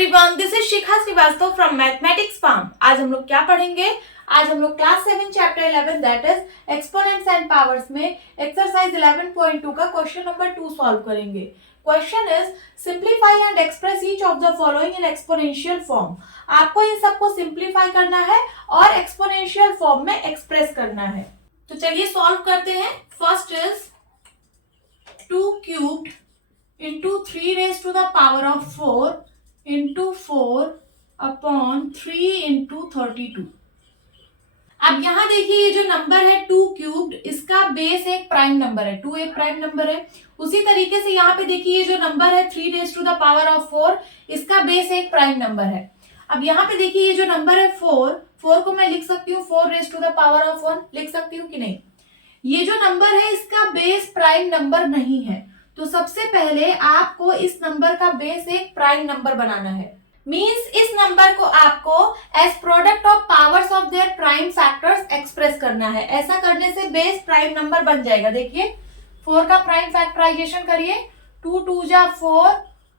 Everyone, this is Shikha Srivastava from mathematics farm. आज हम लोग क्या पढ़ेंगे? आज हम लोग class 7 chapter 11 that is exponents and powers में एक्सरसाइज 11.2 का क्वेश्चन नंबर 2 सॉल्व करेंगे। Question is simplify and express each of the following in exponential form. आपको इन सबको सिंप्लीफाई करना है और एक्सपोनेंशियल फॉर्म में एक्सप्रेस करना है। तो चलिए सॉल्व करते हैं। First is 2 cubed into 3 raised to the power of 4 into 4 upon 3 into 32। अब यहाँ देखिए ये जो नंबर है 2 क्यूब्ड, इसका बेस एक प्राइम नंबर है, 2 एक प्राइम नंबर है। उसी तरीके से यहाँ पे देखिए ये जो नंबर है 3 raise to the power of 4, इसका बेस एक प्राइम नंबर है। अब यहाँ पे देखिए ये जो नंबर है 4 को मैं लिख सकती हूँ 4 raise to the power of 1, लिख सकती हूँ कि नहीं? ये जो नंबर है इसका बेस प्राइम नंबर नहीं है, तो सबसे पहले आपको इस नंबर का बेस एक प्राइम नंबर बनाना है। मींस इस नंबर को आपको as product of powers of their prime factors express करना है। ऐसा करने से बेस प्राइम नंबर बन जाएगा। देखिए 4 का प्राइम फैक्टराइजेशन करिए, 2 2 जा 4,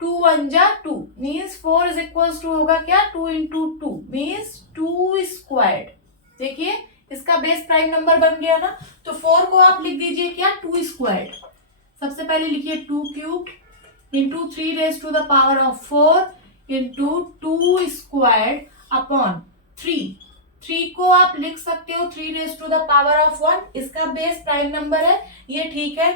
2 1 जा 2, मींस 4 इज इक्वल्स टू होगा क्या 2 इंटू 2 मींस 2 स्क्वायर्ड। देखिए इसका बेस प्राइम नंबर बन गया ना, तो 4 को आप लिख दीजिए क्या 2 स्क्वायर्ड। सबसे पहले लिखिए 2 cubed into 3 raise to the power of 4 into 2 squared upon 3 को आप लिख सकते हो 3 raise to the power of 1, इसका बेस प्राइम नंबर है, ये ठीक है।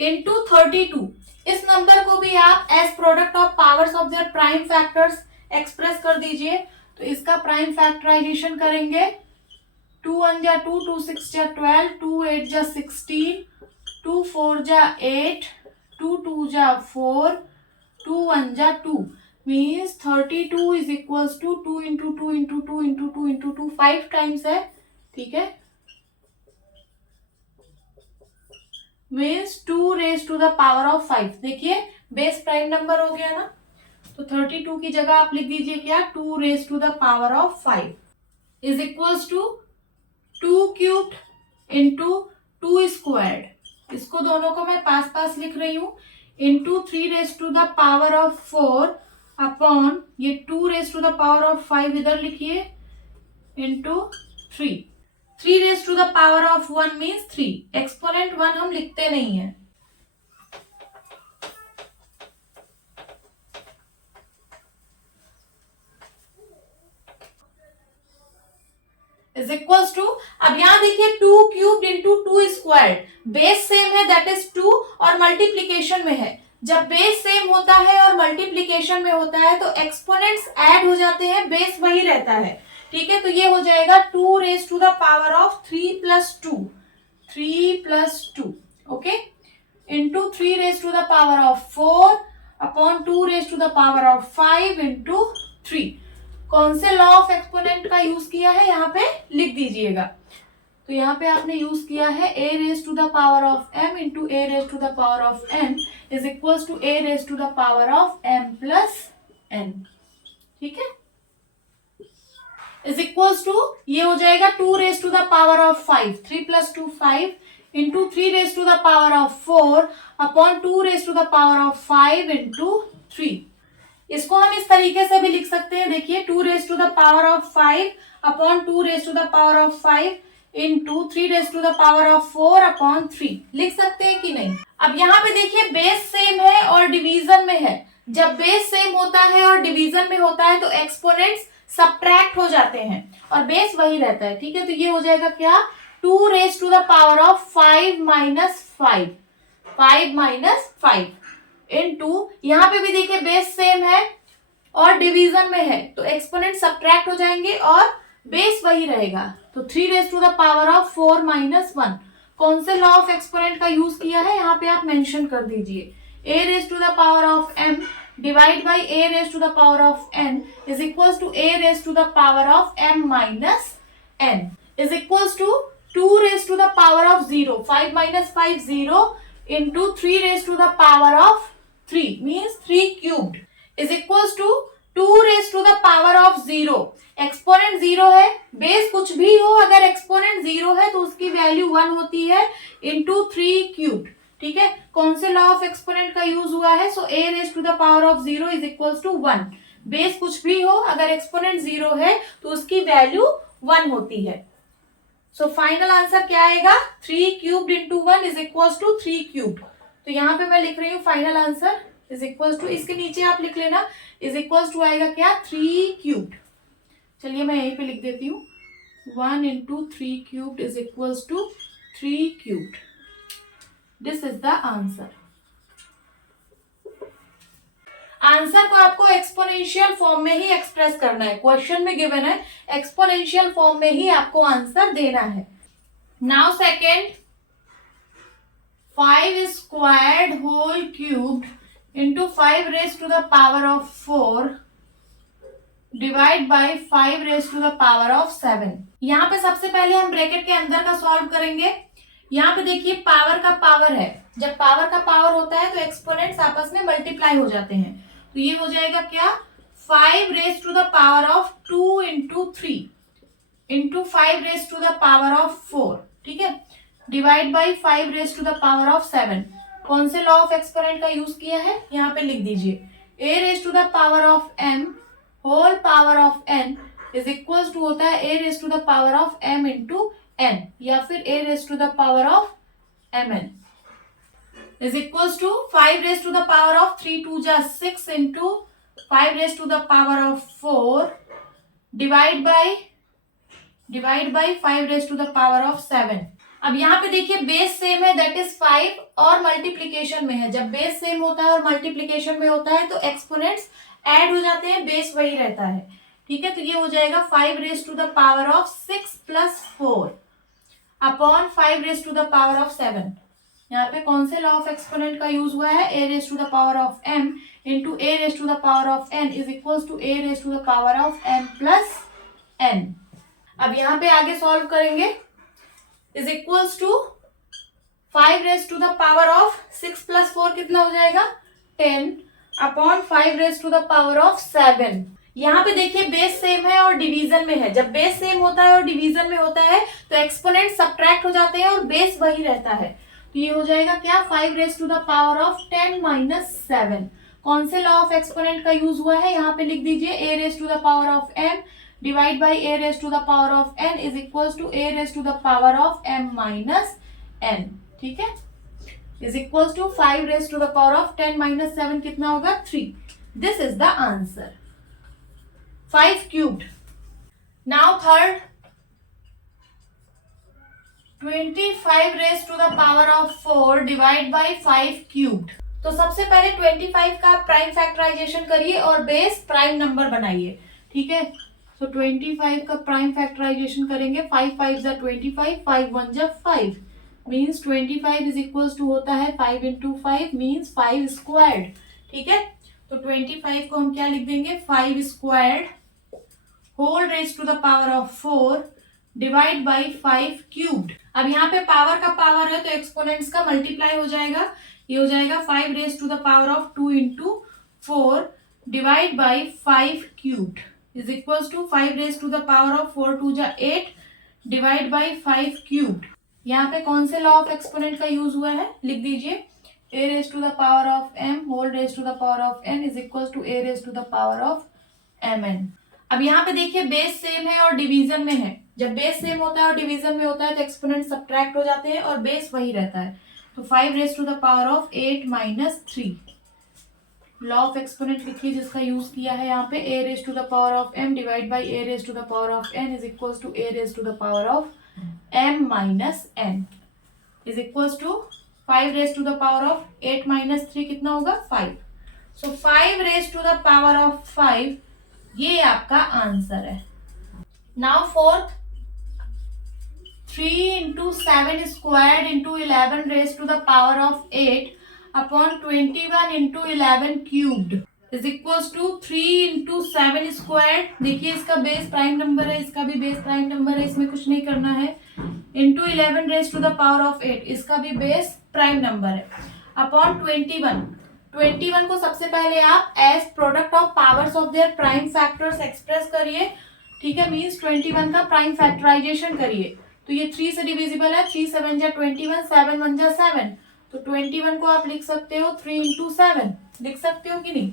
इंटू 32, इस नंबर को भी आप as product of powers of their prime factors express कर दीजिए। तो इसका प्राइम फैक्टराइजेशन करेंगे, 2 1 जा 2, 2 6 जा 12, 2 8 जा 16, 2 4 जा 8, 2 2 जा 4, 2 1 जा 2, means 32 is equals to 2 into 2 into 2 into 2 into 2, 5 times है, ठीक है। Means 2 raise to the power of 5। देखिए बेस प्राइम नंबर हो गया ना, तो 32 की जगह आप लिख दीजिए क्या 2 raise to the power of 5 is equals to 2 cubed into 2 squared, इसको दोनों को मैं पास पास लिख रही हूँ, into 3 raise to the power of 4 upon ये 2 raise to the power of 5 इधर लिखिए, into 3 raise to the power of 1 means 3, exponent 1 हम लिखते नहीं है। इज इक्वल्स टू, अब यहाँ देखिए 2 cubed into 2 squared, base same है दैट इज 2 और मल्टीप्लीकेशन में है। जब बेस सेम होता है और मल्टीप्लीकेशन में होता है तो एक्सपोनेंट्स ऐड हो जाते हैं, बेस वही रहता है, ठीक है। तो ये हो जाएगा 2 raise to the power of 3 plus 2 okay, into 3 raise to the power of 4 upon 2 raise to the power of 5 into 3। कौन से लॉ ऑफ एक्सपोनेंट का यूज किया है यहाँ पे लिख दीजिएगा। तो यहाँ पे आपने यूज किया है a raise to the power of m into a raise to the power of n is equals to a raise to the power of m plus n, ठीक है। इज इक्वल्स टू ये हो जाएगा 2 raise to the power of 5, 3 plus 2 5 into 3 raise to the power of 4 upon 2 raise to the power of 5 into 3। इसको हम इस तरीके से भी लिख सकते हैं, देखिए 2 raise to the power of 5 upon 2 raise to the power of 5 into 3 raise to the power of 4 upon 3, लिख सकते हैं कि नहीं? अब यहाँ पे देखिए बेस सेम है और डिवीजन में है। जब बेस सेम होता है और डिवीजन में होता है तो एक्सपोनेंट्स सब्ट्रैक्ट हो जाते हैं और बेस वही रहता है, ठीक है। तो ये हो जाएगा क्या 2 raise to the power of 5 minus 5 into, यहाँ पे भी देखिए बेस सेम है और डिवीजन में है तो एक्सपोनेंट सब्ट्रैक्ट हो जाएंगे और बेस वही रहेगा। तो 3 raise to the power of 4 minus 1, कौन से लॉ ऑफ एक्सपोनेंट का यूज किया है यहाँ पे आप मेंशन कर दीजिए। a raise to the power of m divide by a raise to the power of n is equals to a raise to the power of m minus n is equals to 2 raise to the power of 0, 5 minus 5 0 into 3 raise to the power of 3 means 3 cubed is equals to 2 raise to the power of 0। Exponent 0 है, base कुछ भी हो, अगर exponent 0 है तो उसकी value 1 होती है इंटू 3 क्यूब्ड, ठीक है। कौन से लॉ ऑफ एक्सपोनेंट का यूज हुआ है? So a raise to the power of 0 is equals to 1, base कुछ भी हो, अगर एक्सपोनेंट 0 है तो उसकी वैल्यू 1 होती है। सो फाइनल आंसर क्या आएगा, 3 cubed into 1 is equal to 3 cubed. तो यहाँ पे मैं लिख रही हूँ final answer is equal to, इसके नीचे आप लिख लेना इज इक्वल टू आएगा क्या, 3 क्यूब्ड। चलिए मैं यहीं पे लिख देती हूँ, 1 into 3 cubed is equal to 3 cubed. This is the answer. Answer को आपको एक्सपोनेंशियल फॉर्म में ही एक्सप्रेस करना है, क्वेश्चन में गिवन है एक्सपोनेंशियल फॉर्म में ही आपको आंसर देना है। Now second, 5 squared whole cubed into 5 raise to the power of 4 divide by 5 raise to the power of 7। यहाँ पे सबसे पहले हम ब्रैकेट के अंदर का सॉल्व करेंगे। यहाँ पे देखिए पावर का पावर है, जब पावर का पावर होता है तो एक्सपोनेंट्स आपस में मल्टीप्लाई हो जाते हैं। तो ये हो जाएगा क्या, 5 raise to the power of 2 into 3 into 5 raise to the power of 4, ठीक है, divide by 5 raise to the power of 7। कौन से लॉ ऑफ एक्सपोनेंट का यूज किया है, यहाँ पे लिख दीजिए, a raise to the power of m whole power of n is equal to होता है a raise to the power of m into n, या फिर a raise to the power of mn is equals to 5 raised to the power of 3 2 जा 6 into 5 raised to the power of 4 divide by 5 raised to the power of 7। अब यहाँ पे देखिए base same है, that is 5, और multiplication में है। जब बेस सेम होता है और मल्टीप्लीकेशन में होता है तो एक्सपोनेंट्स ऐड हो जाते हैं, बेस वही रहता है, ठीक है। तो ये हो जाएगा 5 raise to the power of 6 plus 4 upon 5 raise to the power of 7। यहाँ पे कौन से लॉ ऑफ एक्सपोनेंट का यूज हुआ है, a raise to the power of m into a raise to the power of n is equal to a raise to the power of m plus n। अब यहाँ पे आगे solve करेंगे, is equal to 5 raise to the power of 6 plus 4 कितना हो जाएगा, 10 upon 5 raise to the power of 7। यहाँ पे देखिए बेस सेम है और डिवीजन में है। जब बेस सेम होता है और डिवीजन में होता है तो एक्सपोनेंट सब्ट्रैक्ट हो जाते हैं और बेस वही रहता है। तो ये हो जाएगा क्या, 5 raise to the power of 10 minus 7। कौन से लॉ ऑफ एक्सपोनेंट का यूज हुआ है, यहाँ पे लिख दीजिए, a raise to the power of m divide by a raise to the power of n is equal to a raise to the power of m minus n, ठीक है, is equal to 5 raise to the power of 10 minus 7 कितना होगा, 3। This is the answer, 5 cubed. Now third, 25 raise to the power of 4 divide by 5 cubed. तो सबसे पहले 25 का prime factorisation करिए और बेस प्राइम नंबर बनाइए, ठीक है। तो 25 का प्राइम फैक्टराइजेशन करेंगे, 5 5 जा 25, 5 1 जा 5 मीन्स 25 इज इक्वल टू होता है 5 इंटू 5 मीन्स 5 स्क्वायर्ड, ठीक है। तो 25 को हम क्या लिख देंगे, 5 squared whole raise to the power of 4 divide by 5 cubed. अब यहाँ पे पावर का पावर है तो एक्सपोनेंट्स का मल्टीप्लाई हो जाएगा, ये हो जाएगा 5 raise to the power of 2 into 4 divide by 5 cubed is equal to 5 raise to the power of 4 2 जा 8 डिवाइड बाई 5 क्यूब्ड। यहाँ पे कौन से लॉ ऑफ एक्सपोनेंट का यूज हुआ है, लिख दीजिए, a raise to the power of m whole raise to the power of n is equal to a raise to the power of mn। अब यहाँ पे देखिए बेस सेम है और डिवीजन में है। जब बेस सेम होता है और डिवीजन में होता है तो एक्सपोनेंट सब्ट्रैक्ट हो जाते हैं और बेस वही रहता है। तो 5 raise to the power of 8 minus 3, law of exponent लिखिए जिसका यूज किया है यहाँ पे, a raise to the power of m divide by a raise to the power of n is equal to a raise to the power of m minus n is equal to 5 raise to the power of 8 minus 3 कितना होगा, 5। So 5 raise to the power of 5 ये आपका answer है। Now fourth, 3 into 7 squared into 11 raise to the power of 8 upon 21 into 11 cubed is equal to 3 into 7 squared. देखिए इसका base prime number है, इसका भी बेस प्राइम नंबर है, इसमें कुछ नहीं करना है, into 11 raise to the power of 8, इसका भी बेस प्राइम नंबर है, अपॉन 21 को सबसे पहले आप as product of powers of their prime factors express करिए, ठीक है, मीन्स 21 का प्राइम फैक्टराइजेशन करिए। तो ये 3 से डिविजिबल है, 3 7 जा 21, 7 1 जा 7, तो 21 को आप लिख सकते हो 3 इंटू 7, लिख सकते हो कि नहीं।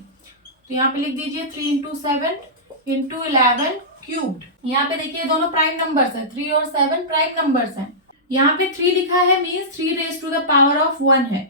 तो यहाँ पे लिख दीजिए 3 इंटू 7 इंटू 11 क्यूब्ड। यहाँ पे देखिए दोनों प्राइम नंबर्स हैं, 3 और 7 प्राइम नंबर्स हैं। यहाँ पे 3 लिखा है means 3 raise to the power of 1 है।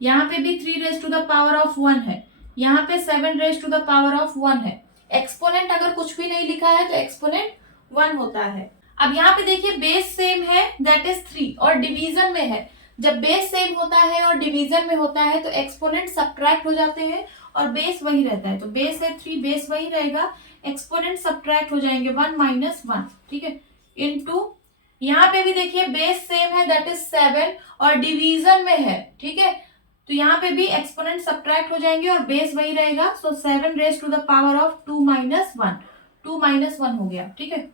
यहाँ पे भी 3 raise to the power of 1 है। यहाँ पे 7 raise to the power of 1 है। एक्सपोनेंट अगर कुछ भी नहीं लिखा है तो एक्सपोनेंट 1 होता है। अब यहाँ पे देखिए बेस सेम है दैट इज 3 और डिवीजन में है। जब बेस सेम होता है और डिवीजन में होता है तो एक्सपोनेंट सब्ट्रैक्ट हो जाते हैं और बेस वही रहता है। तो बेस है 3, बेस वही रहेगा, एक्सपोनेंट सब्ट्रैक्ट हो जाएंगे 1 माइनस 1, ठीक है, इनटू यहाँ पे भी देखिए बेस सेम है दैट इज 7 और डिवीजन में है, ठीक है, तो यहाँ पे भी एक्सपोनेंट सब्ट्रैक्ट हो जाएंगे और बेस वही रहेगा। So 7 raise to the power of 2 minus 1, 2 minus 1 हो गया, ठीक है।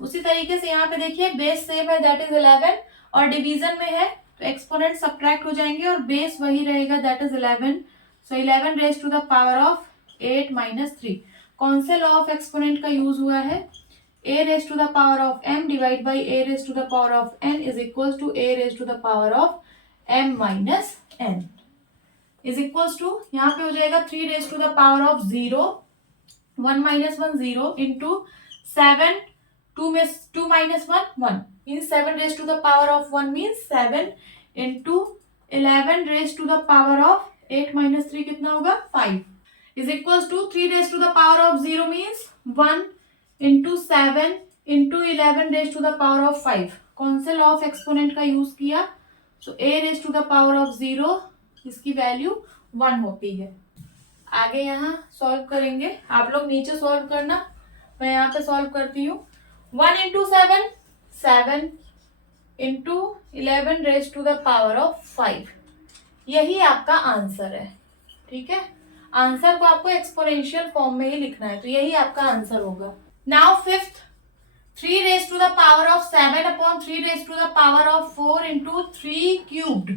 उसी तरीके से यहाँ पे देखिए बेस सेम है दैट इज 11 और डिवीजन में है तो एक्सपोनेंट सब्ट्रैक्ट हो जाएंगे और बेस वही रहेगा that is 11। So 11 raise to the power of 8 minus 3। कौन से लॉ ऑफ एक्सपोनेंट का यूज हुआ है? a raised to the power of m divided by a raised to the power of n is equals to a raised to the power of m minus n is equals to यहाँ पे हो जाएगा 3 raised to the power of 0, 1 minus 1 0 into 7, 2 में 2 minus 1 1 means 7 raised to the power of 1 means 7 into 11 raised to the power of 8 minus 3 कितना होगा 5 is equals to 3 raised to the power of 0 means 1 into 7 into 11 raise to the power of 5। कौन से law of exponent का use किया? So a raise to the power of 0 इसकी value 1 होती है। आगे यहाँ सॉल्व करेंगे, आप लोग नीचे सॉल्व करना, मैं यहाँ पे सॉल्व करती हूँ। 1 into 7 7 into 11 raise to the power of 5, यही आपका आंसर है, ठीक है। आंसर को आपको एक्सपोनेंशियल फॉर्म में ही लिखना है, तो यही आपका आंसर होगा। Now fifth, 3 raised to the power of 7 upon 3 raised to the power of 4 into 3 cubed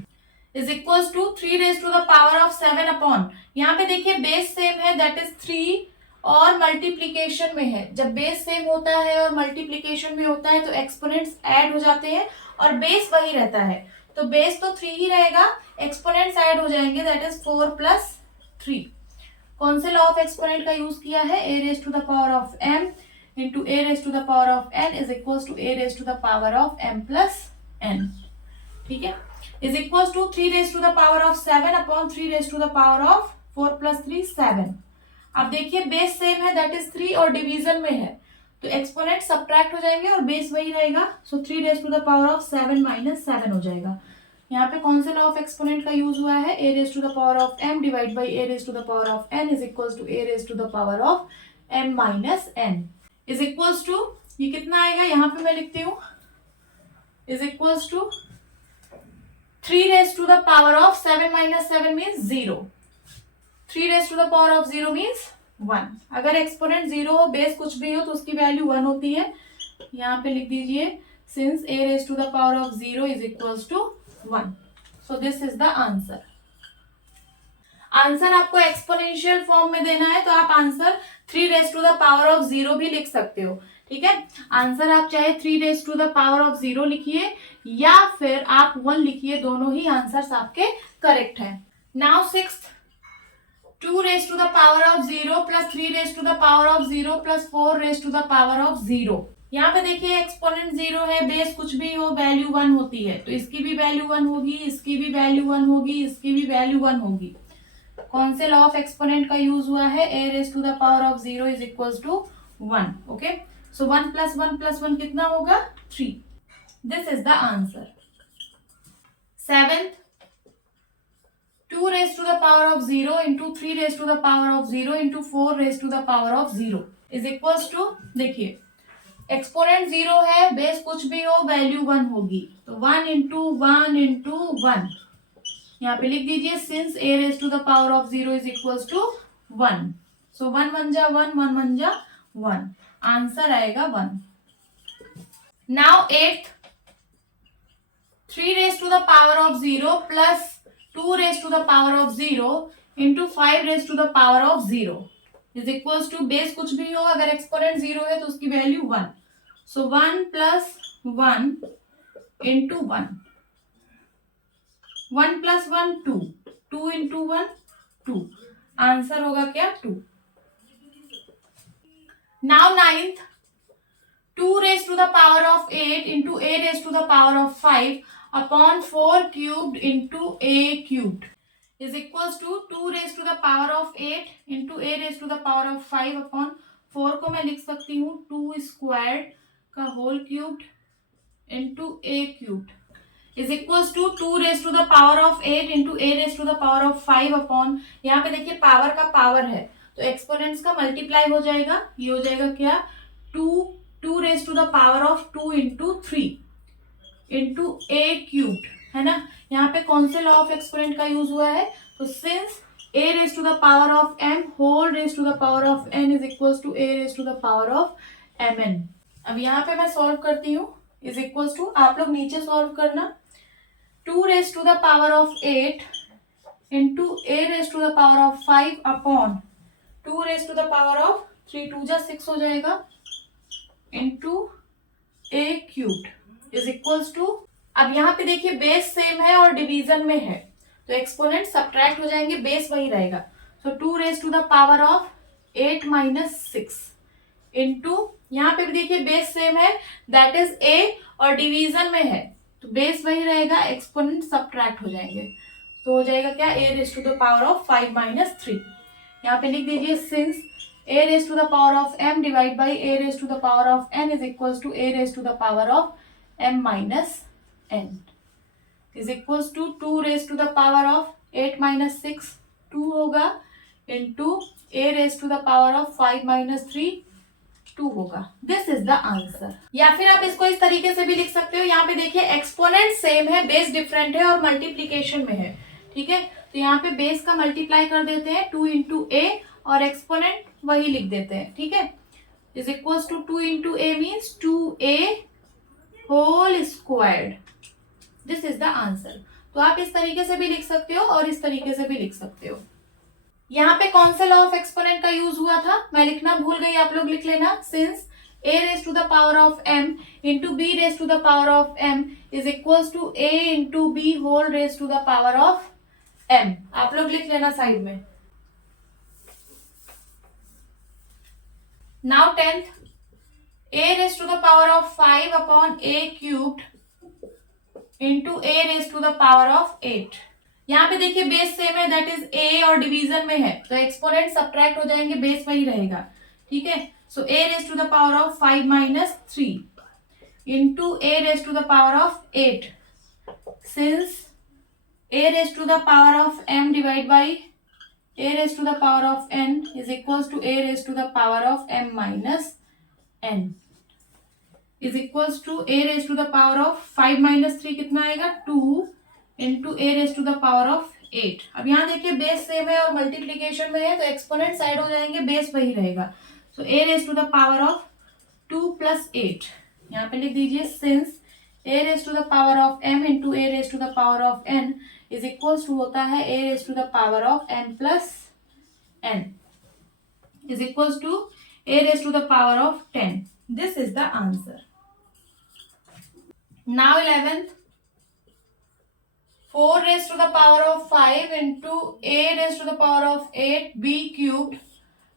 is equals to 3 raised to the power of 7 upon, यहाँ पे देखिए बेस सेम है दैट इज 3 और मल्टीप्लीकेशन में है। जब बेस सेम होता है और मल्टीप्लीकेशन में होता है तो एक्सपोनेंट्स ऐड हो जाते हैं और बेस वही रहता है। तो बेस तो 3 ही रहेगा, एक्सपोनेंट्स ऐड हो जाएंगे दैट इज 4 प्लस 3। कौन से लॉ ऑफ एक्सपोनेंट का यूज किया है? a raised to the power of m into a raised to the power of n is equals to a raised to the power of m plus n, ठीक है, is equals to 3 raised to the power of 7 upon 3 raised to the power of 4 plus 3 7। अब देखिए base same है that is 3 और division में है तो exponent subtract हो जाएंगे और बेस वही रहेगा। So 3 raise to the power of 7 minus 7 हो जाएगा। यहाँ पे कौन से लॉ ऑफ एक्सपोनेंट का यूज हुआ है? a raise to the power of m divide by a raise to the power of n is equals to a raise to the power of m minus n is equals to, ये कितना आएगा यहाँ पे मैं लिखती हूँ, is equals to 3 raise to the power of 7 minus 7 means 0, 3 raise to the power of 0 means 1। अगर exponent 0 हो, बेस कुछ भी हो तो उसकी वैल्यू 1 होती है। यहाँ पे लिख दीजिए since a raise to the power of 0 is equals to 1। So this is the answer. Answer आपको एक्सपोनेंशियल फॉर्म में देना है तो आप answer 3 raise to the power of 0 भी लिख सकते हो, ठीक है। आंसर आप चाहे 3 raise to the power of 0 लिखिए या फिर आप 1 लिखिए, दोनों ही आंसर्स आपके करेक्ट हैं। Now sixth, 2 raise to the power of 0 plus 3 raise to the power of 0 plus 4 raise to the power of 0। यहाँ पे देखिए एक्सपोनेंट 0 है, बेस कुछ भी हो वैल्यू 1 होती है, तो इसकी भी वैल्यू 1 होगी, इसकी भी वैल्यू 1 होगी, इसकी भी वैल्यू 1 होगी। कौन से लॉ ऑफ एक्सपोनेंट का यूज हुआ है? a raise to the power of 0 is equals to 1, okay. So 1 plus 1 plus 1 कितना होगा? 3। This is the answer. Seventh, 2 raise to the power of 0 into 3 raise to the power of 0 into 4 raise to the power of 0 is equals to, देखिए exponent 0 है, base कुछ भी हो value 1 होगी, तो 1 into 1 into 1, यहाँ पे लिख दीजिए since a raise to the power of 0 is equals to 1। So 1 1 जा 1, 1 1 जा 1, आंसर आएगा 1। Now 8th, 3 raise to the power of 0 plus 2 raise to the power of 0 into 5 raise to the power of 0 is equals to, base कुछ भी हो, अगर exponent 0 है तो उसकी value 1। So 1 plus 1 into 1, 1 plus 1 2, 2 into 1 2, आंसर होगा क्या? 2। Now ninth, 2 raised to the power of 8 into a raised to the power of 5 upon 4 cubed into a cubed is equals to 2 raised to the power of 8 into a raised to the power of 5 upon 4 को मैं लिख सकती हूँ 2 squared का whole cubed into a cubed is equals to 2 raised to the power of 8 into a raised to the power of 5 upon, यहाँ पे देखिए power का पावर है तो एक्सपोनेंट्स का मल्टीप्लाई हो जाएगा, ये हो जाएगा क्या 2 raised to the power of 2 into 3 into a cubed, है ना। यहाँ पे कौन से लॉ ऑफ एक्सपोनेंट का यूज हुआ है, तो since a raised to the power of m whole raised to the power of n is equals to a raised to the power of mn। अब यहाँ पे मैं सॉल्व करती हूँ, इज इक्वल्स टू, आप लोग नीचे सॉल्व करना, 2 raised to the power of 8 into a raised to the power of 5 upon 2 raised to the power of 3 2 जा 6 हो जाएगा into a cubed is equals to, अब यहाँ पे देखिए बेस सेम है और डिवीजन में है तो एक्सपोनेंट सब्ट्रैक्ट हो जाएंगे, बेस वही रहेगा। सो 2 raised to the power of 8 minus 6 into, यहाँ पे भी देखिए बेस सेम है दैट इज a और डिवीजन में है तो बेस वही रहेगा, एक्सपोनेंट सब्ट्रैक्ट हो जाएंगे तो हो जाएगा क्या a raised to the power of 5 minus 3। यहाँ पे लिख दीजिए since a raised to the power of m divided by a raised to the power of n is equals to a raised to the power of m minus n is equals to 2 raised to the power of 8 minus 6 2 होगा into a raised to the power of 5 minus 3 2 होगा। This is the answer. या फिर आप इसको इस तरीके से भी लिख सकते हो, यहाँ पे देखिए एक्सपोनेंट सेम है, बेस डिफरेंट है और मल्टीप्लीकेशन में है, ठीक है। तो यहाँ पे बेस का मल्टीप्लाई कर देते हैं 2 इंटू ए और एक्सपोनेंट वही लिख देते हैं, ठीक है। Is equals to 2 into a means 2a whole squared, this is the answer. तो आप इस तरीके से भी लिख सकते हो और इस तरीके से भी लिख सकते हो। यहाँ पे कौन से लॉ ऑफ एक्सपोनेंट का यूज हुआ था, मैं लिखना भूल गई, आप लोग लिख लेना, since a raised to the power of m into b raised to the power of m is equals to a into b whole raised to the power of m, आप लोग लिख लेना साइड में। Now 10th, a raised to the power of 5 upon a cubed into a raised to the power of 8। यहाँ पे देखिए base same है that is a और डिवीजन में है तो एक्सपोनेंट सब्ट्रैक्ट हो जाएंगे, बेस वही रहेगा, ठीक है। So a raised to the power of 5 minus 3 into a raised to the power of 8 since a raised to the power of m divided by a raised to the power of n is equals to a raised to the power of m minus n is equals to a raised to the power of 5 minus 3 कितना आएगा 2 into a raised to the power of 8। अब यहाँ देखिए base same है और multiplication में है तो एक्सपोनेंट साइड हो जाएंगे, बेस वही रहेगा। सो a raised to the power of 2 plus 8, यहाँ पे लिख दीजिए since a raised to the power of m into a raised to the power of n is equals to होता है a raised to the power of m plus n is equals to a raised to the power of 10। This is the answer। Now 11th, 4 raised to the power of 5 into a raised to the power of 8 b cubed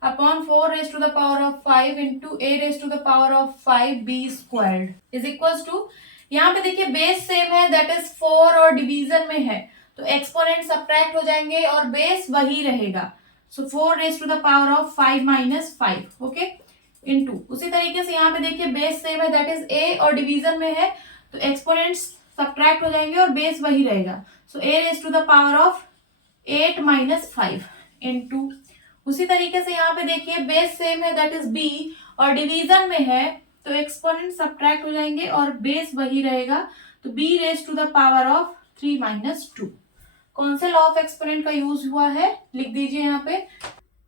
upon 4 raised to the power of 5 into a raised to the power of 5 b squared is equals to, यहाँ पे देखिए base same है that is 4 और division में है तो exponent subtract हो जाएंगे और बेस वही रहेगा। सो 4 raised to the power of 5 minus 5, okay, into, उसी तरीके से यहाँ पे देखिए बेस सेम है दैट इज a और डिवीजन में है तो एक्सपोनेंट्स सब्ट्रैक्ट हो जाएंगे और बेस वही रहेगा। सो a raised to the power of 8 minus 5 into, उसी तरीके से यहाँ पे देखिए बेस सेम है दैट इज b और डिवीजन में है तो एक्सपोनेंट सब्ट्रैक्ट हो जाएंगे और बेस वही रहेगा तो b raised to the power of 3 minus 2। कौन से लॉ ऑफ एक्सपोनेंट का यूज हुआ है, लिख दीजिए यहाँ पे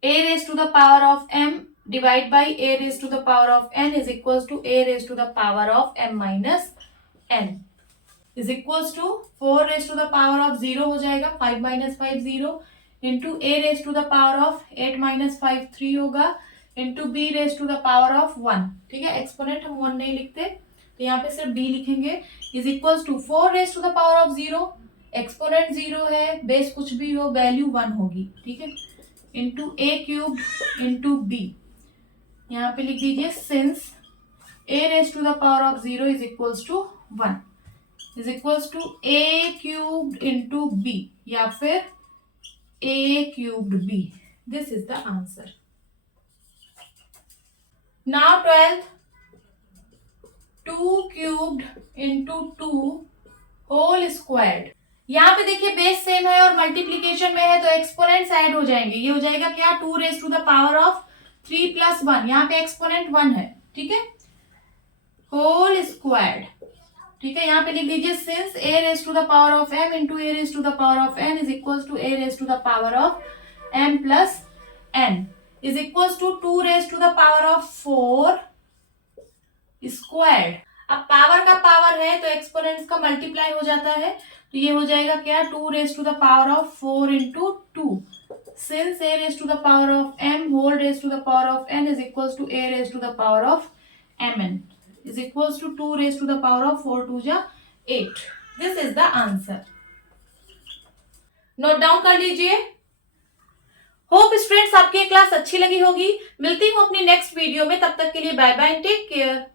a raised to the power of m divided by a raised to the power of n is equals to a raised to the power of m minus n is equals to 4 raised to the power of 0 हो जाएगा, 5 minus 5 0 into a raised to the power of 8 minus 5 3 होगा into b raised to the power of 1, ठीक है। Exponent हम 1 नहीं लिखते तो यहाँ पे सिर्फ b लिखेंगे is equals to 4 raised to the power of 0, exponent 0 है, बेस कुछ भी हो, वैल्यू 1 होगी, ठीक है, into a cubed into b यहाँ पे लिख दीजिए since a raise to the power of 0 is equals to 1 is equals to a cubed into b या फिर a cubed b. This is the answer. Now 12th, 2 cubed into 2 whole squared. यहाँ पे देखिए base same है और multiplication में है तो एक्सपोनेंट्स ऐड हो जाएंगे. ये हो जाएगा क्या 2 raise to the power of 3 plus 1. यहाँ पे एक्सपोनेंट 1 है. ठीक है, होल स्क्वायर्ड. ठीक है, यहाँ पे लिख दीजिए since a raise to the power of m into a raise to the power of n is equals to a raise to the power of m plus n is equals to 2 raise to the power of 4 squared. अब power का power है तो exponents का multiply हो जाता है. तो ये हो जाएगा क्या 2 raise to the power of 4 into 2 since a raise to the power of m whole raise to the power of n is equals to a raise to the power of mn is equals to 2 raised to the power of 4 2 जा 8. This is the answer. Note down कर लीजिए. Hope students आपकी class अच्छी लगी होगी. मिलती हूँ अपनी नेक्स्ट वीडियो में. तब तक के लिए बाय बाय, टेक केयर.